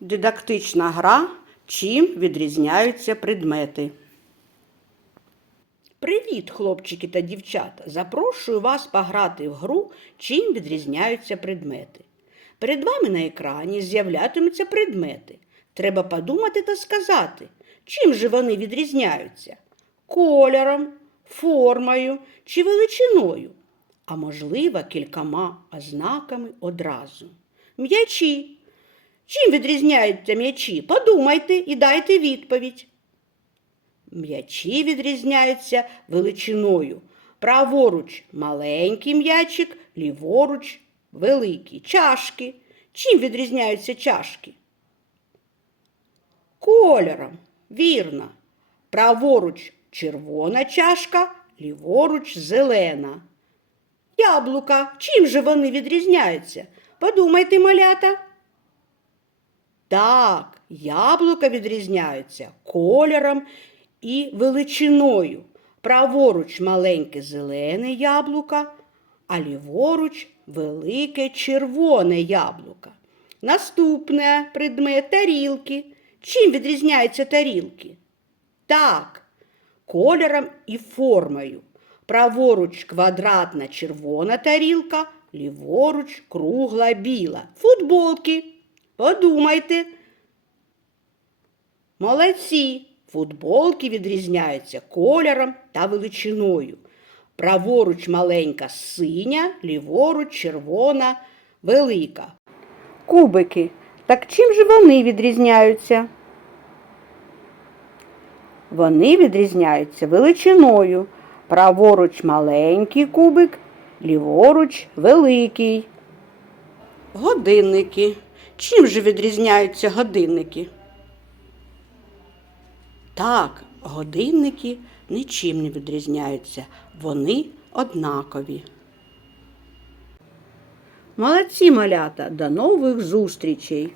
Дидактична гра. Чим відрізняються предмети? Привіт, хлопчики та дівчата! Запрошую вас пограти в гру, чим відрізняються предмети. Перед вами на екрані з'являтимуться предмети. Треба подумати та сказати, чим же вони відрізняються? Кольором, формою чи величиною, а можливо, кількома ознаками одразу. М'ячі. Чим відрізняються м'ячі? Подумайте і дайте відповідь. М'ячі відрізняються величиною. Праворуч маленький м'ячик, ліворуч великий. Чашки. Чим відрізняються чашки? Кольором. Вірно. Праворуч червона чашка, ліворуч зелена. Яблука. Чим же вони відрізняються? Подумайте, малята. Так, яблука відрізняються кольором і величиною. Праворуч маленьке зелене яблука, а ліворуч велике червоне яблуко. Наступне предмет тарілки. Чим відрізняються тарілки? Так, кольором і формою. Праворуч квадратна червона тарілка, ліворуч кругла біла. Футболки. Подумайте. Молодці. Футболки відрізняються кольором та величиною. Праворуч маленька синя, ліворуч червона, велика. Кубики. Так чим же вони відрізняються? Вони відрізняються величиною. Праворуч маленький кубик, ліворуч великий. Годинники. Чим же відрізняються годинники? Так, годинники нічим не відрізняються. Вони однакові. Молодці малята, до нових зустрічей!